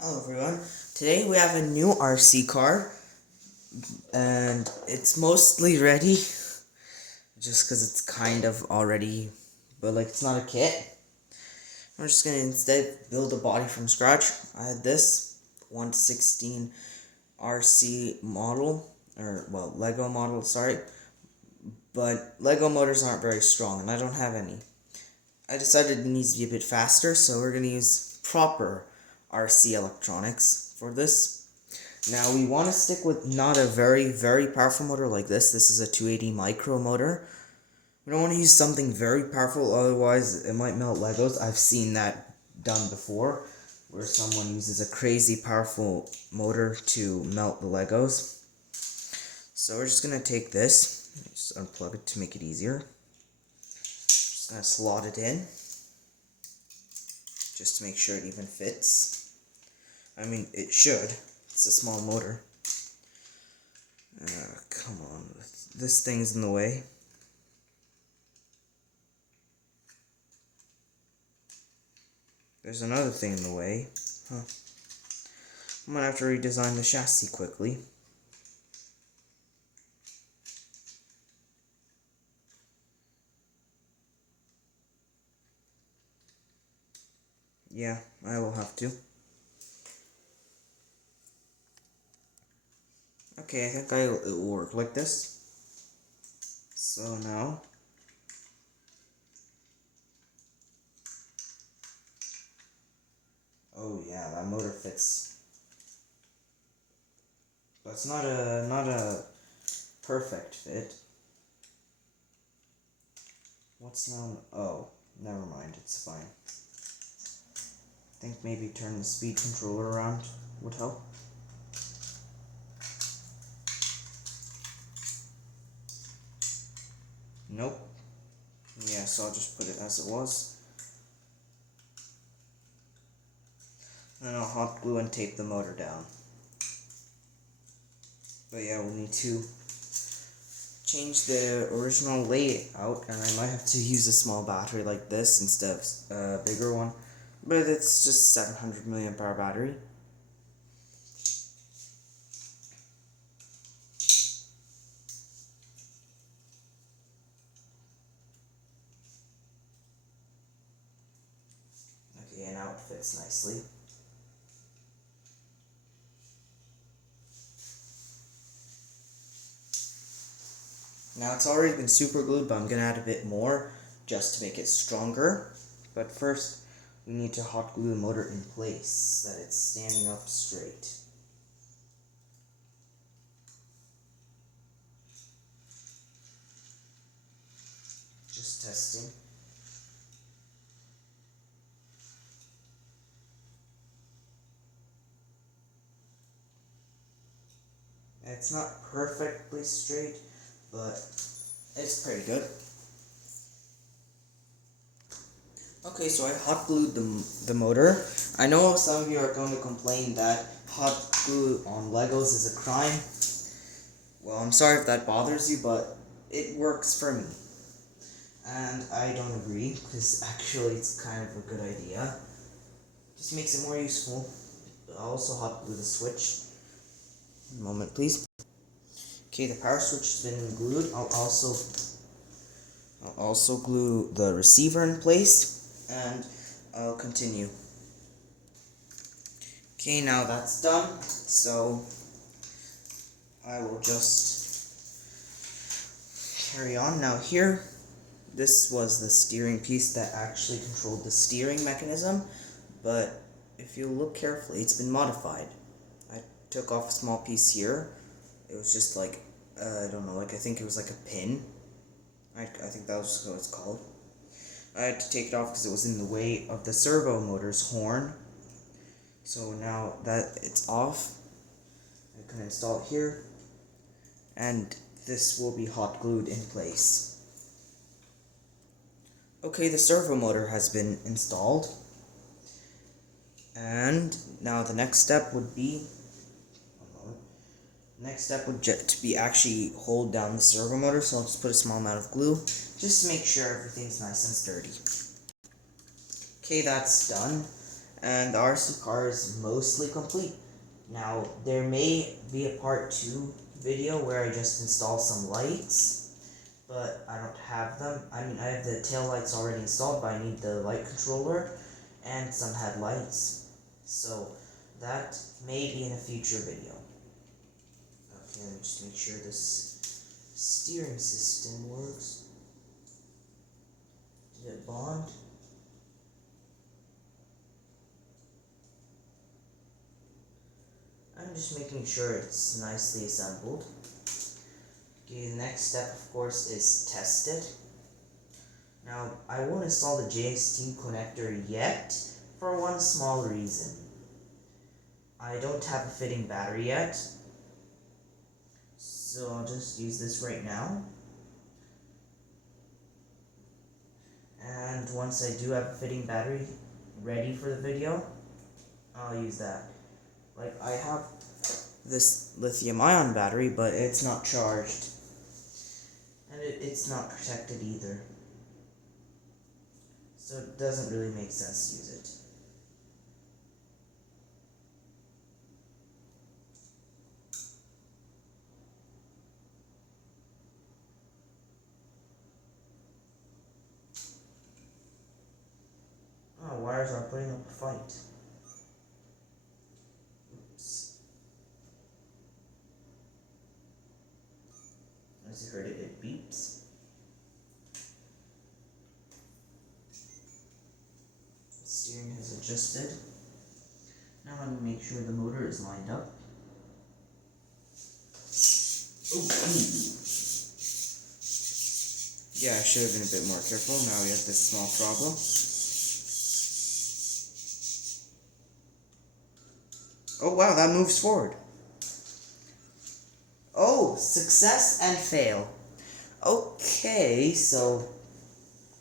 Hello everyone. Today we have a new RC car and it's mostly ready just because it's kind of already, but like it's not a kit. I'm just gonna instead build a body from scratch. I had this 1/16 RC model, or well, Lego model, sorry, but Lego motors aren't very strong and I don't have any. I decided it needs to be a bit faster, so we're gonna use proper RC electronics for this. Now we want to stick with not a very powerful motor like this. This is a 280 micro motor. We don't want to use something very powerful, otherwise it might melt Legos. I've seen that done before, where someone uses a crazy powerful motor to melt the Legos. So we're just going to take this, just unplug it to make it easier. Just going to slot it in, just to make sure it even fits. I mean, it should. It's a small motor. Come on, this thing's in the way. There's another thing in the way. I'm gonna have to redesign the chassis quickly. Yeah, I will have to. Okay, I think it will work like this. So now, oh yeah, that motor fits. But it's not a perfect fit. What's now? Oh, never mind. It's fine. I think maybe turn the speed controller around would help. Nope. Yeah, so I'll just put it as it was. And then I'll hot glue and tape the motor down. But yeah, we'll need to change the original layout, and I might have to use a small battery like this instead of a bigger one. But it's just 700 milliamp hour battery. Okay, and now it fits nicely. Now it's already been super glued, but I'm gonna add a bit more just to make it stronger. But first, we need to hot glue the motor in place so that it's standing up straight. Just testing. It's not perfectly straight, but it's pretty good. Okay, so I hot glued the motor. I know some of you are going to complain that hot glue on Legos is a crime. Well, I'm sorry if that bothers you, but it works for me. And I don't agree, because actually it's kind of a good idea. Just makes it more useful. I'll also hot glue the switch. One moment, please. Okay, the power switch has been glued. I'll also glue the receiver in place, and I'll continue. Okay, now that's done, so I will just carry on. Now here, this was the steering piece that actually controlled the steering mechanism, but if you look carefully, it's been modified. I took off a small piece here. It was just like, I don't know, I think it was like a pin. I think that was what it's called. I had to take it off because it was in the way of the servo motor's horn. So now that it's off, I can install it here, and this will be hot glued in place. Okay, the servo motor has been installed, and now the next step would be, to be actually hold down the servo motor, so I'll just put a small amount of glue, just to make sure everything's nice and sturdy. Okay, that's done, and the RC car is mostly complete. Now, there may be a part 2 video where I just install some lights, but I don't have them. I mean, I have the tail lights already installed, but I need the light controller and some headlights. So, that may be in a future video. Okay, let me just make sure this steering system works. Did it bond? I'm just making sure it's nicely assembled. Okay, the next step, of course, is test it. Now, I won't install the JST connector yet, for one small reason. I don't have a fitting battery yet, so I'll just use this right now. And once I do have a fitting battery ready for the video, I'll use that. Like, I have this lithium-ion battery, but it's not charged. And it's not protected either. So it doesn't really make sense to use it. Oh, wires are putting up a fight. Oops. As you heard it, it beeps. The steering has adjusted. Now let me make sure the motor is lined up. Yeah, I should have been a bit more careful. Now we have this small problem. Oh wow, that moves forward. Oh, success and fail. Okay, so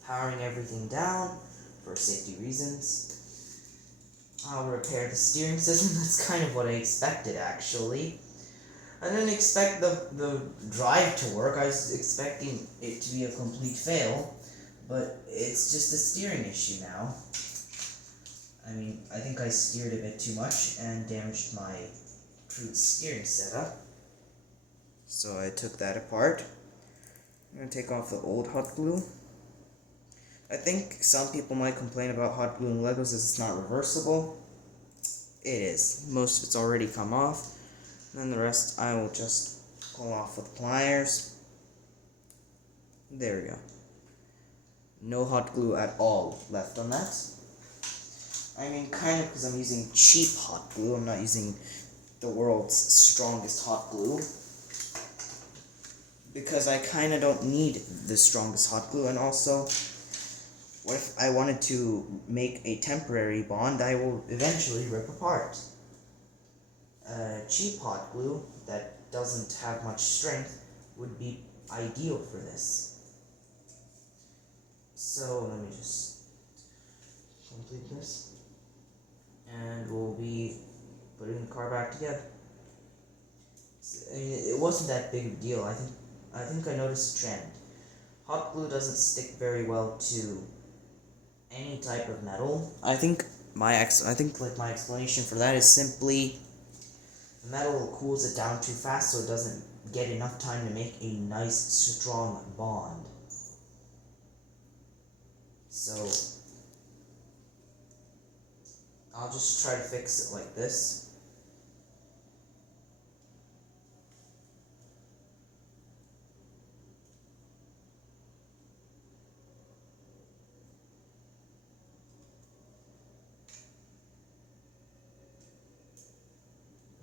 powering everything down for safety reasons. I'll repair the steering system. That's kind of what I expected, actually. I didn't expect the drive to work. I was expecting it to be a complete fail, but it's just a steering issue now. I mean, I think I steered a bit too much and damaged my crude steering setup. So I took that apart. I'm going to take off the old hot glue. I think some people might complain about hot gluing Legos as it's not reversible. It is. Most of it's already come off. And then the rest I will just pull off with pliers. There we go. No hot glue at all left on that. I mean, kind of, because I'm using cheap hot glue. I'm not using the world's strongest hot glue. Because I kind of don't need the strongest hot glue. And also, what if I wanted to make a temporary bond I will eventually rip apart? Cheap hot glue that doesn't have much strength would be ideal for this. So, let me just complete this. And we'll be putting the car back together. It wasn't that big of a deal. I think I noticed a trend. Hot glue doesn't stick very well to any type of metal. I think my explanation for that is simply the metal cools it down too fast, so it doesn't get enough time to make a nice strong bond. So I'll just try to fix it like this.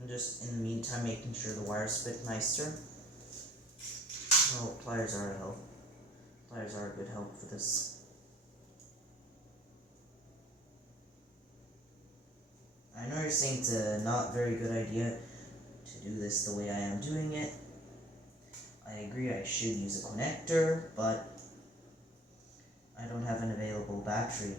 And just in the meantime making sure the wires fit nicer. Oh, pliers are a help. Pliers are a good help for this. I know you're saying it's a not very good idea to do this the way I am doing it. I agree I should use a connector, but I don't have an available battery.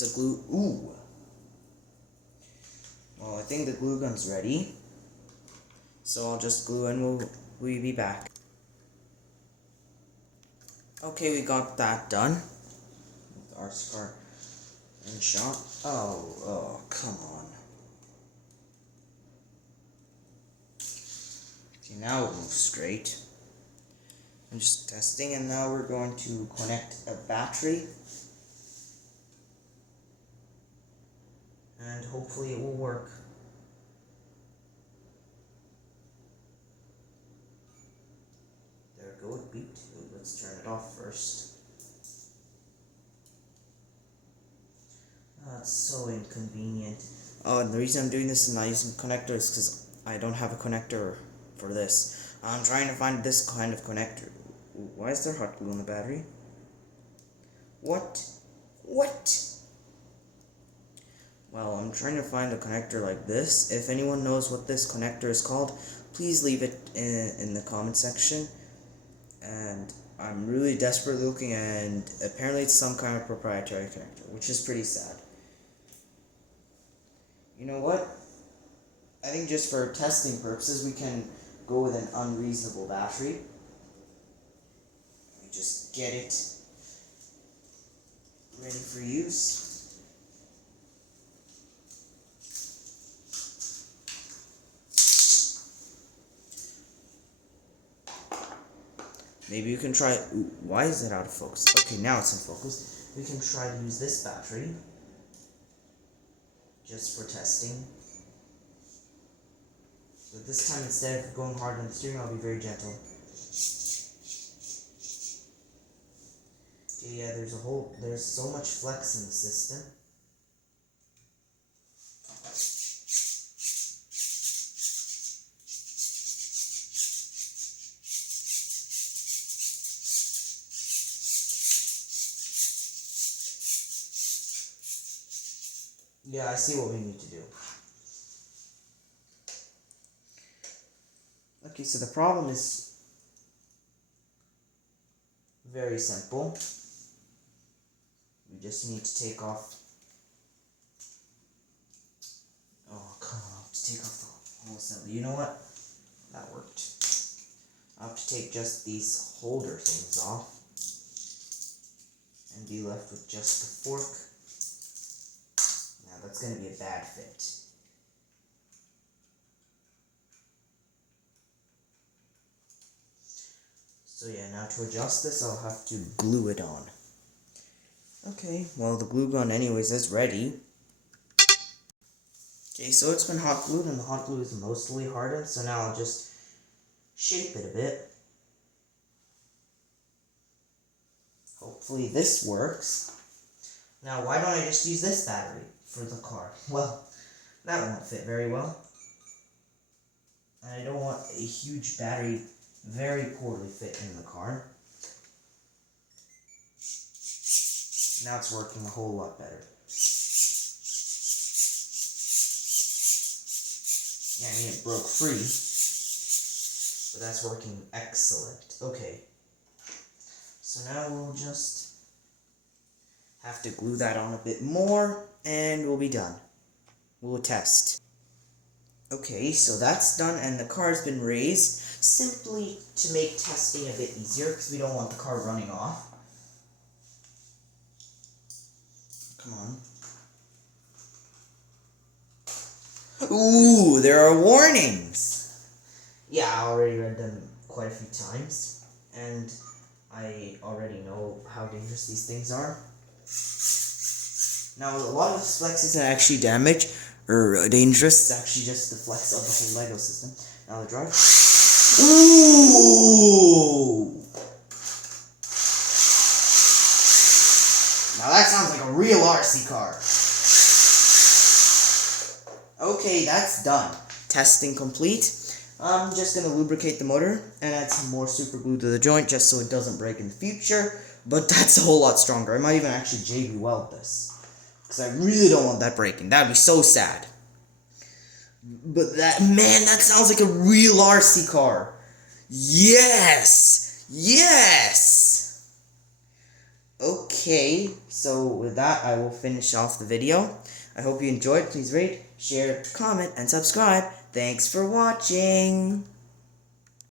Is the glue... Ooh. Well, I think the glue gun's ready. So I'll just glue and we'll be back. Okay, we got that done. With our scar and shot. Oh, come on. Okay, now it moves straight. I'm just testing, and now we're going to connect a battery. And hopefully it will work. There we go, it beeped. Let's turn it off first. That's so inconvenient. Oh, and the reason I'm doing this and not using connector is because I don't have a connector for this. I'm trying to find this kind of connector. Why is there hot glue in the battery? What? Well, I'm trying to find a connector like this. If anyone knows what this connector is called, please leave it in the comment section. And I'm really desperately looking, and apparently it's some kind of proprietary connector, which is pretty sad. You know what? I think just for testing purposes, we can go with an unreasonable battery. Let me just get it ready for use. Maybe you can try... Ooh, why is it out of focus? Okay, now it's in focus. We can try to use this battery. Just for testing. But this time, instead of going hard on the steering, I'll be very gentle. Okay, yeah, there's so much flex in the system. Yeah, I see what we need to do. Okay, so the problem is very simple. We just need to take off... Oh, come on, I have to take off the whole assembly. You know what? That worked. I have to take just these holder things off and be left with just the fork. Now that's going to be a bad fit. So yeah, now to adjust this, I'll have to glue it on. Okay, well the glue gun anyways is ready. Okay, so it's been hot glued, and the hot glue is mostly hardened, so now I'll just shape it a bit. Hopefully this works. Now why don't I just use this battery for the car? Well, that won't fit very well. And I don't want a huge battery very poorly fit in the car. Now it's working a whole lot better. Yeah, I mean it broke free, but that's working excellent. Okay, so now we'll just have to glue that on a bit more, and we'll be done. We'll test. Okay, so that's done, and the car's been raised, simply to make testing a bit easier, because we don't want the car running off. Come on. Ooh, there are warnings! Yeah, I already read them quite a few times, and I already know how dangerous these things are. Now, a lot of flex isn't actually damaged or dangerous, it's actually just the flex of the whole LEGO system. Now the drive. Ooh! Now that sounds like a real RC car. Okay, that's done. Testing complete. I'm just going to lubricate the motor and add some more super glue to the joint just so it doesn't break in the future. But that's a whole lot stronger. I might even actually JB weld this, because I really don't want that breaking. That would be so sad. But that sounds like a real RC car. Yes! Yes! Okay, so with that, I will finish off the video. I hope you enjoyed. Please rate, share, comment, and subscribe. Thanks for watching.